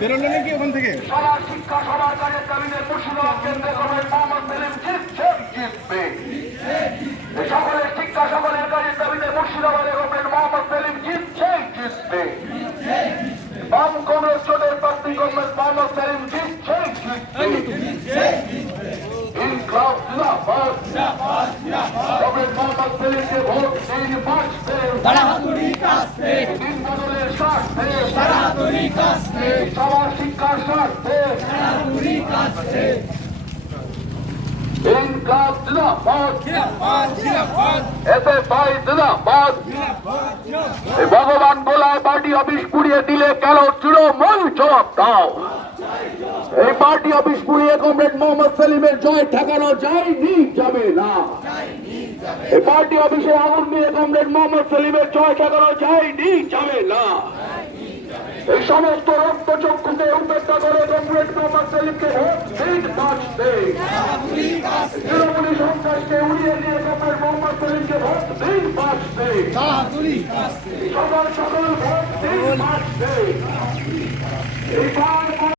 বেরোলেন কি ওখান থেকে? সবার শিক্ষা সবার কাজের দাবিতে মুর্শিদাবাদ কেন্দ্রে কমরেড মোহাম্মদ সেলিম জিতবে। সকলের শিক্ষা সকলের কাজের দাবিতে মুর্শিদাবাদের কমরেড মোহাম্মদ সেলিম জিতবে। বাম কংগ্রেস জোটের প্রার্থী কমরেড মোহাম্মদ সেলিম জিতবে। ইনকলাব জিন্দাবাদ। কমরেড মোহাম্মদ সেলিমকে ভোট দিন বাঁচতে, দিন বদলের স্বার্থে, সবার শিক্ষার স্বার্থে। ইনকলাব জিন্দাবাদ। এসএফআই জিন্দাবাদ। ভগবান বলায় পার্টি অফিস পুড়িয়ে দিলে কেন তৃণমূল জবাব দাও। এই পার্টি অফিস পুড়িয়ে কমরেড মোহাম্মদ সেলিমের জয় ঠেকানো যায়নি, যাবে না। এই পার্টি অফিসে আগুন দিয়ে কমরেড মোহাম্মদ সেলিমের জয় ঠেকানো যায়নি, যাবে না। এই সমস্ত রক্তচক্ষুকে উপেক্ষা করে কমরেড মোহাম্মদ সেলিমকে ভোট দিন বাঁচতে। তৃণমূলী সন্ত্রাসকে উড়িয়ে দিয়ে কমরেড মোহাম্মদ সেলিমকে ভোট দিন বাঁচতে। সকল ভোট দিন বাঁচতে।